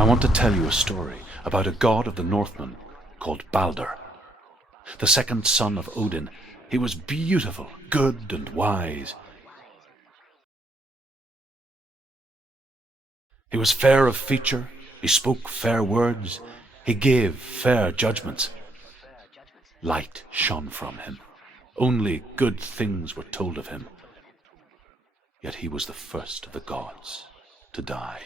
I want to tell you a story about a god of the Northmen called Balder. The second son of Odin, he was beautiful, good and wise. He was fair of feature, he spoke fair words, he gave fair judgments. Light shone from him. Only good things were told of him. Yet he was the first of the gods to die.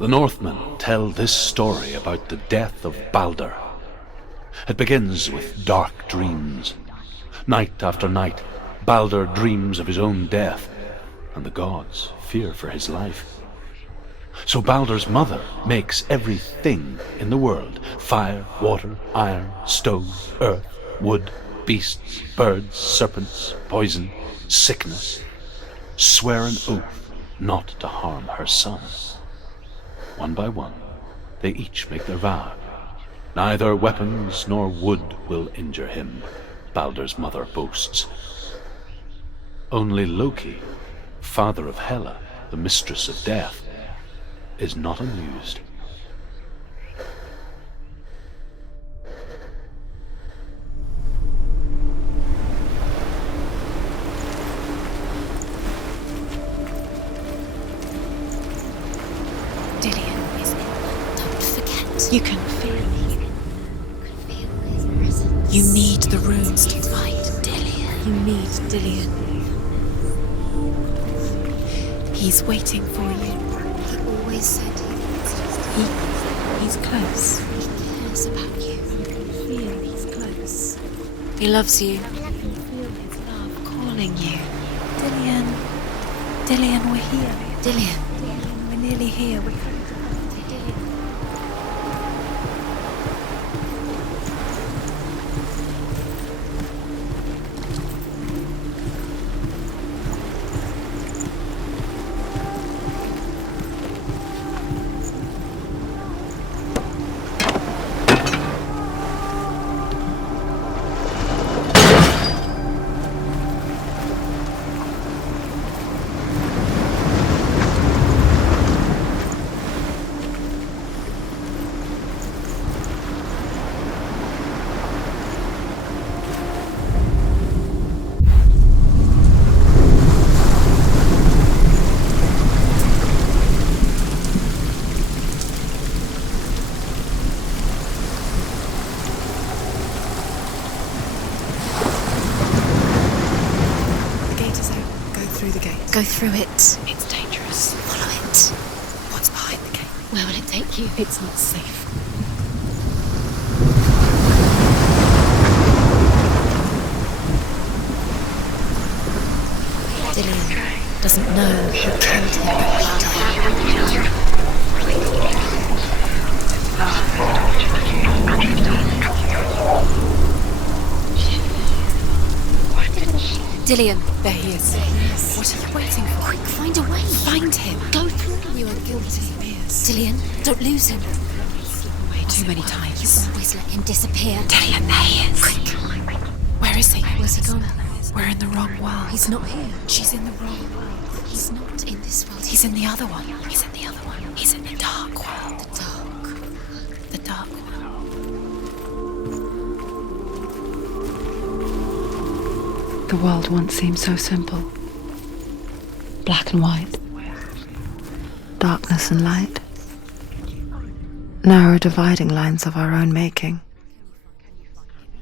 The Northmen tell this story about the death of Balder. It begins with dark dreams. Night after night, Balder dreams of his own death, and the gods fear for his life. So Balder's mother makes everything in the world: fire, water, iron, stone, earth, wood, beasts, birds, serpents, poison, sickness, swear an oath not to harm her son. One by one, they each make their vow. Neither weapons nor wood will injure him, Balder's mother boasts. Only Loki, father of Hela, the mistress of death, is not amused. You can feel his presence. You need the runes to fight Dillion. You need Dillion. He's waiting for you. He always said he's close. He cares about you. You can feel he's close. He loves you. You can feel his love calling you. Dillion. Dillion, we're here. Dillion, we're nearly here. We're coming to Dillion. Go through it. It's dangerous. Follow it. What's behind the gate? Where will it take you? It's not safe. He killed him. Dillian, There he is. What are you waiting for? quick, find a way. Find him. Go through. You are guilty. Dillian, don't lose him. Way too many times. You always let him disappear. Dillian, there he is. Quick. Where is he? Where's he gone? We're in the wrong world. He's not here. She's in the wrong world. He's not in this world. He's in the other one. He's in the other one. He's in the dark world. the dark. The dark world. The world once seemed so simple. Black and white. Darkness and light. Narrow dividing lines of our own making.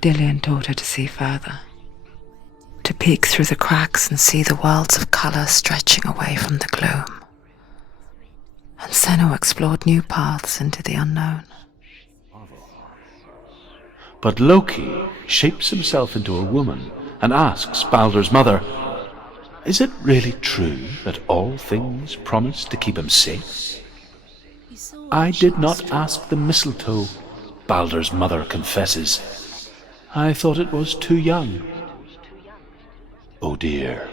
Dillian taught her to see further. To peek through the cracks and see the worlds of colour stretching away from the gloom. And Senua explored new paths into the unknown. But Loki shapes himself into a woman and asks Baldur's mother, "Is it really true that all things promise to keep him safe?" "I did not ask the mistletoe," Baldur's mother confesses. "I thought it was too young." Oh dear.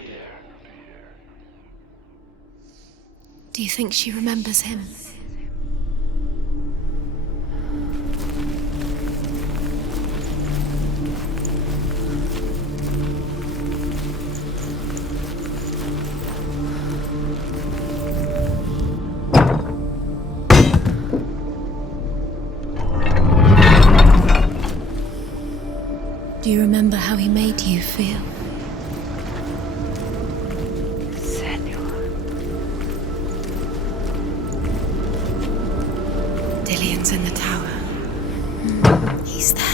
Do you think she remembers him? Do you remember how he made you feel? Dillian's in the tower. He's there.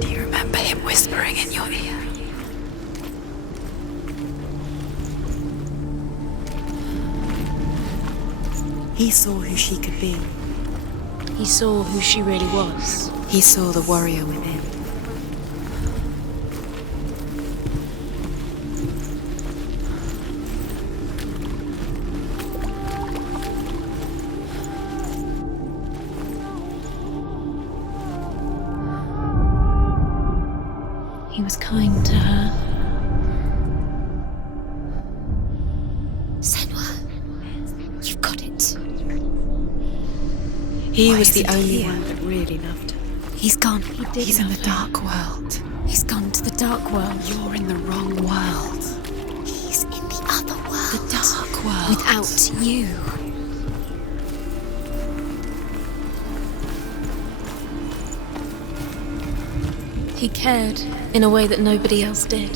Do you remember him whispering in your ear? He saw who she could be. He saw who she really was. He saw the warrior within. He was kind to her. Senua, you've got it. He Why was the isn't he only here? one that really loved her. He's gone. He's in the dark world. He's gone to the dark world. You're in the wrong world. He's in the other world. The dark world. Without you. He cared in a way that nobody else did.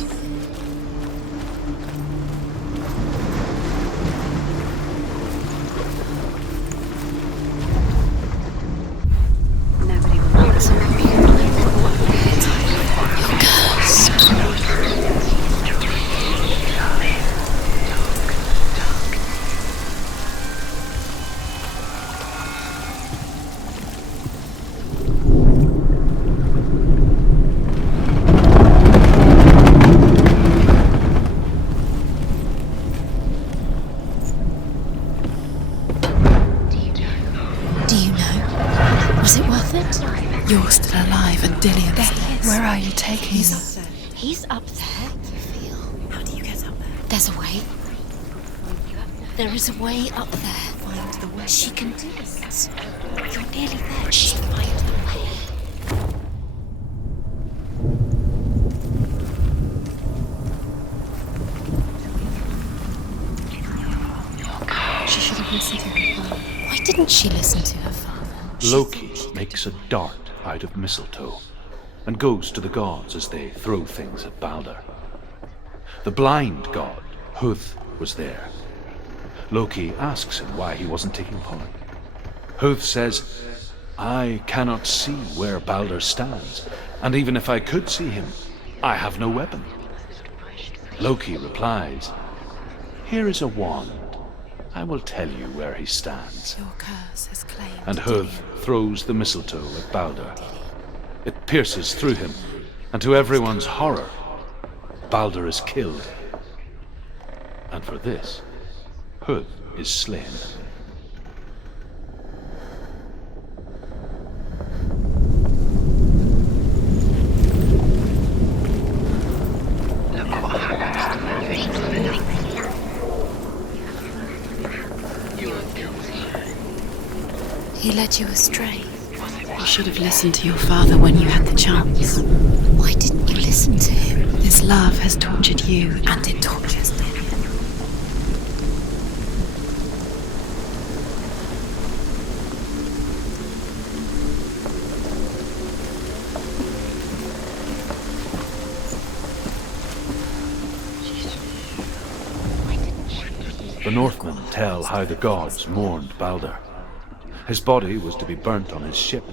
Nobody will notice You're cursed. Do you know? Was it worth it? You're still alive and Dillian's There. Where are you taking me? He's up there. How do you get up there? There's a way. There is a way up there. Find the way. She can do it. You're nearly there. She can find the way. She should have listened to her father. Why didn't she listen to her father? Loki makes a dart out of mistletoe and goes to the gods as they throw things at Baldur. The blind god, Huth, was there. Loki asks him why he wasn't taking part. Huth says, "I cannot see where Baldur stands, and even if I could see him, I have no weapon." Loki replies, "Here is a wand. I will tell you where he stands." Your curse has claimed And Huth throws the mistletoe at Baldur. It pierces through him, and to everyone's horror, Balder is killed. And for this, Hood is slain. He led you astray. You should have listened to your father when you had the chance. Why didn't you listen to him? His love has tortured you, And it tortures them. The Northmen tell how the gods mourned Balder. His body was to be burnt on his ship,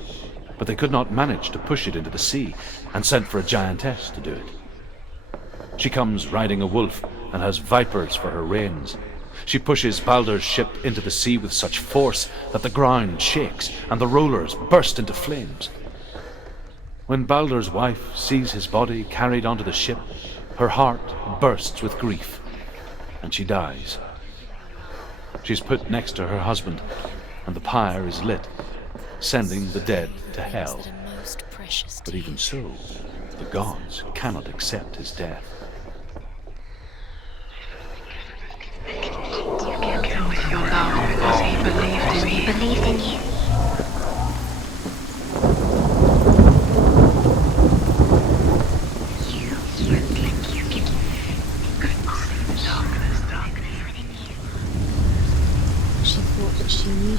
but they could not manage to push it into the sea, and sent for a giantess to do it. She comes riding a wolf and has vipers for her reins. She pushes Balder's ship into the sea with such force that the ground shakes and the rollers burst into flames. When Balder's wife sees his body carried onto the ship, her heart bursts with grief, and she dies. She's put next to her husband, and the pyre is lit, sending the dead to hell. But even so, the gods cannot accept his death. With your love, because he believed in you.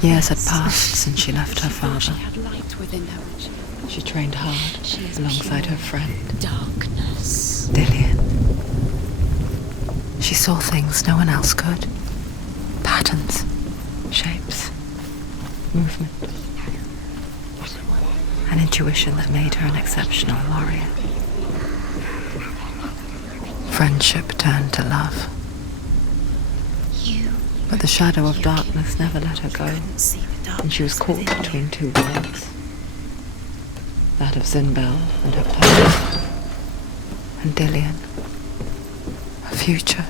Years had passed since she left her father. she had light within her. She trained hard alongside her friend, Darkness. Dillian. She saw things no one else could. Patterns, shapes, movement. An intuition that made her an exceptional warrior. Friendship turned to love. But the shadow of darkness never let her go, and she was caught between two worlds. That of Zinbel and her past, and Dillian, her future.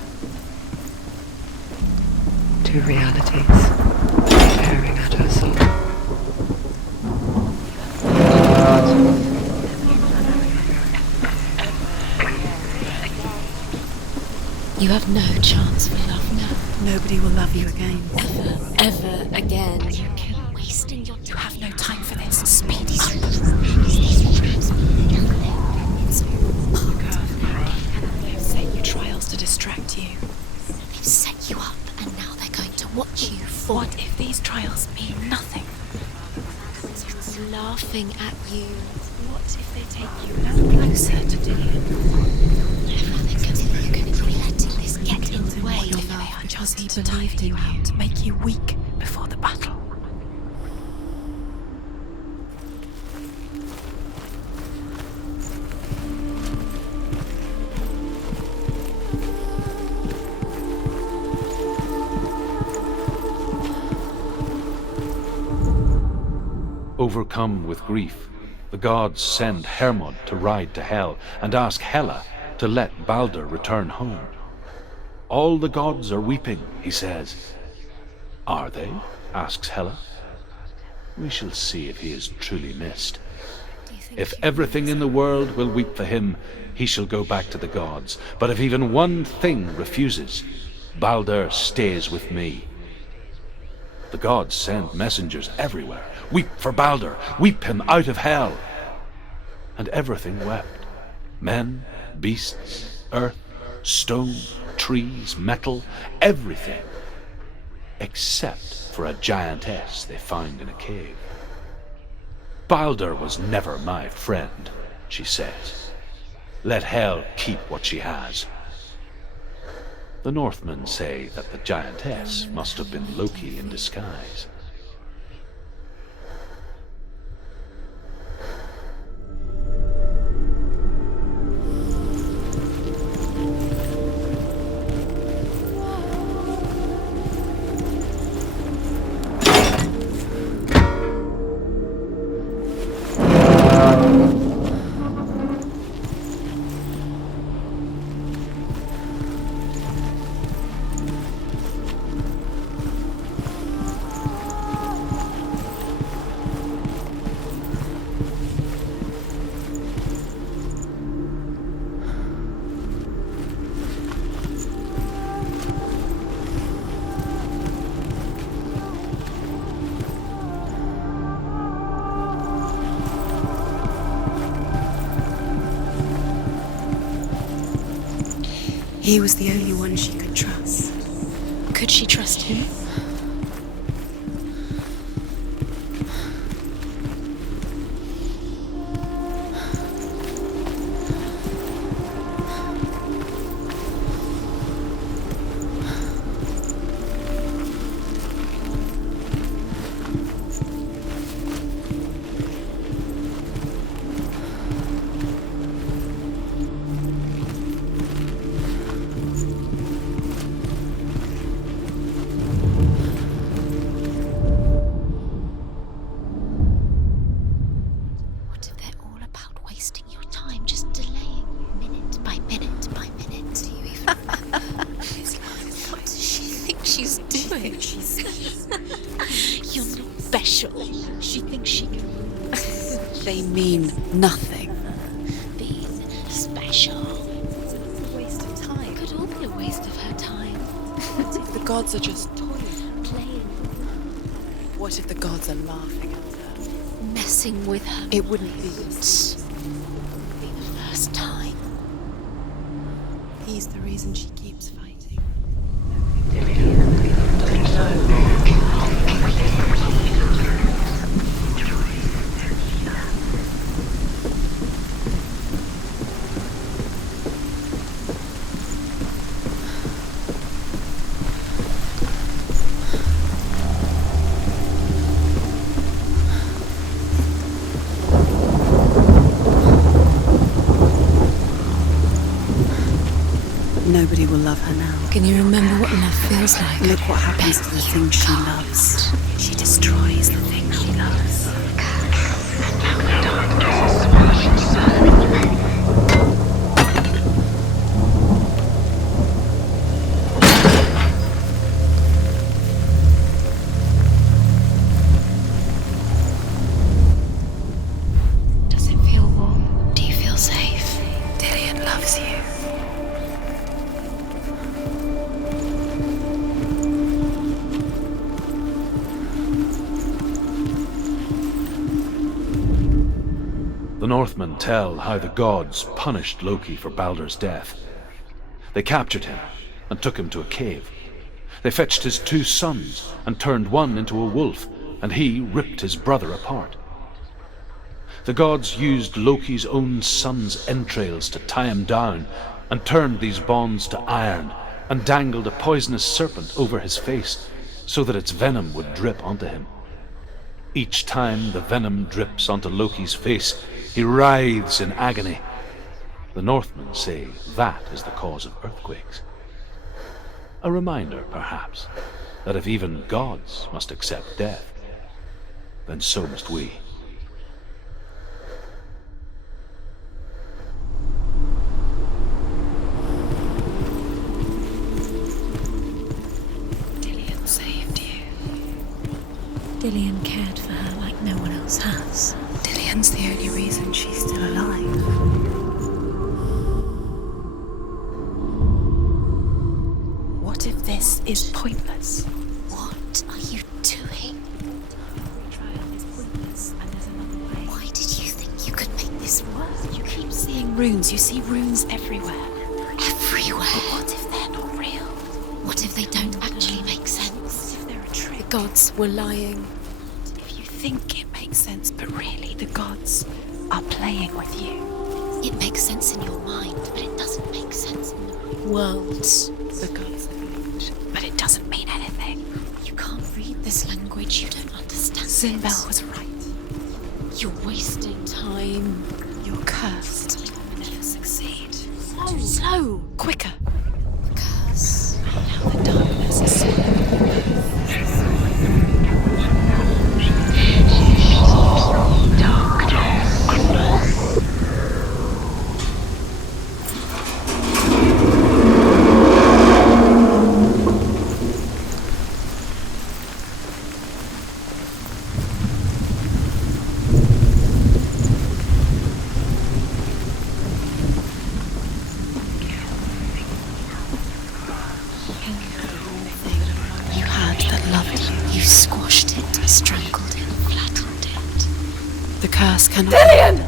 Two realities, tearing at her soul. You have no chance for love now. Nobody will love you again. Ever again. Wasting your time. You have no time for this. Speed is They've set you trials to distract you. They've set you up and now they're going to watch you fall. What if these trials mean nothing? They're laughing at you. What if they take you no closer to Dillian? They're going to be letting this get in the way. What if they are just he believed in you to make you weak before the battle? Overcome with grief, the gods send Hermod to ride to Hell and ask Hela to let Balder return home. All the gods are weeping, he says. Are they? Asks Hela. We shall see if he is truly missed. If everything in the world will weep for him, he shall go back to the gods. But if even one thing refuses, Balder stays with me. The gods send messengers everywhere. Weep for Balder, weep him out of hell. And everything wept. Men, beasts, earth, stone, trees, metal, everything. Except for a giantess they found in a cave. Balder was never my friend, she says. Let hell keep what she has. The Northmen say that the giantess must have been Loki in disguise. He was the only one she could trust. Could she trust him? They mean nothing. Being special. It's a waste of time. Could all be a waste of her time. What if the gods are just toying? Playing. What if the gods are laughing at her? Messing with her. It wouldn't be Be the first time. He's the reason she keeps fighting. Nobody will love her now. Can you remember what love feels like? Look what happens to the things she loves. She destroys the things she loves. Does it feel warm? Do you feel safe? Dillian loves you. The Northmen tell how the gods punished Loki for Baldur's death. They captured him and took him to a cave. They fetched his 2 sons and turned one into a wolf, and he ripped his brother apart. The gods used Loki's own son's entrails to tie him down and turned these bonds to iron and dangled a poisonous serpent over his face so that its venom would drip onto him. Each time the venom drips onto Loki's face, he writhes in agony. The Northmen say that is the cause of earthquakes. A reminder, perhaps, that if even gods must accept death, then so must we. Dillian saved you. Dillian cared for her like no one else has. Dillian's the only reason she's still alive. What if this is pointless? What are you doing? Every trial is pointless, and there's another way. Why did you think you could make this work? You keep seeing runes. You see runes everywhere. Everywhere. But what if they're not real? What if they don't actually make sense? What if they're a trick? The gods were lying. If you think it makes sense, but really the gods are playing with you. It makes sense in your mind, but it doesn't make sense in the world. The gods are huge, but it doesn't mean anything. You can't read this language, you don't understand Zinbel it. was right. You're wasting time. You're cursed. You'll never succeed. Slow. Quicker. The curse. Now the darkness is swallowing. You had that loved you. You squashed it, strangled it, flattened it. The curse cannot. Dillian! What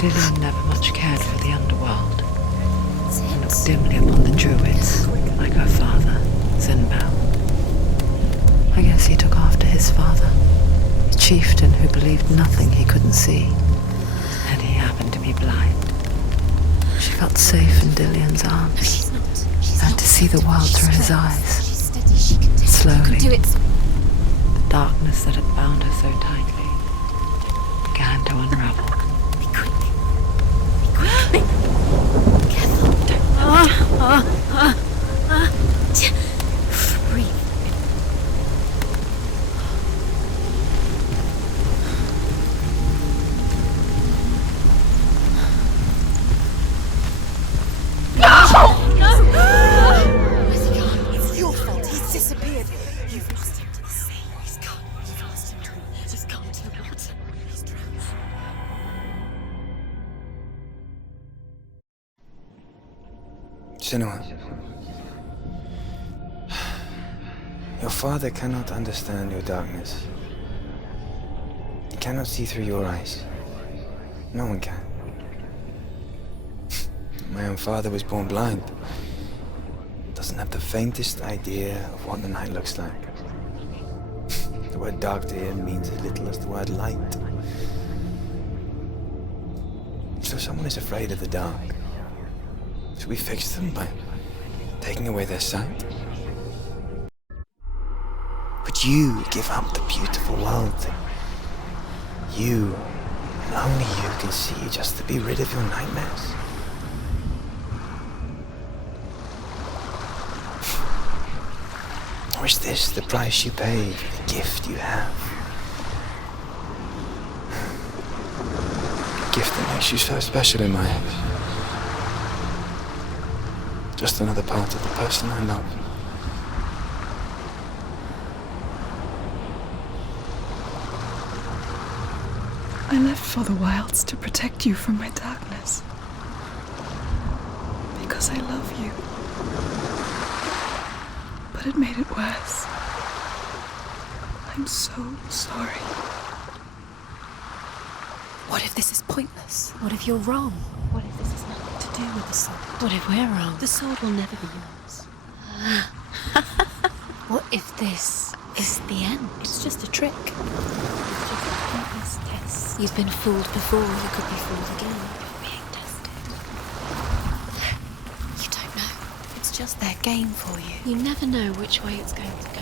Dillian never much cared for the underworld, and looked dimly upon the druids, like her father, Zinbel. I guess he took after his father, a chieftain who believed nothing he couldn't see, and he happened to be blind. She felt safe in Dillian's arms, and to see the world through his eyes. Slowly, the darkness that had bound her so tightly began to unravel. Be quick. Be careful. Breathe. It's your fault. He's disappeared. You've lost him to the sea. He's gone. You've lost him to him. He's gone to the water. He's drowned. Senua, your father cannot understand your darkness. He cannot see through your eyes. No one can. My own father was born blind. Doesn't have the faintest idea of what the night looks like. The word dark to him means as little as the word light. So someone is afraid of the dark. Should we fix them by taking away their sight? Would you give up the beautiful world that you, and only you, can see just to be rid of your nightmares? Or is this the price you pay for the gift you have? A gift that makes you so special in my eyes. Just another part of the person I love. I left for the wilds to protect you from my darkness. Because I love you. But it made it worse. I'm so sorry. What if this is pointless? What if you're wrong? What if this has nothing to do with the sword? What if we're wrong? The sword will never be yours. What if this is the end? It's just a trick. It's just a pointless test. You've been fooled before, you could be fooled again. You're being tested. You don't know. It's just their game for you. You never know which way it's going to go.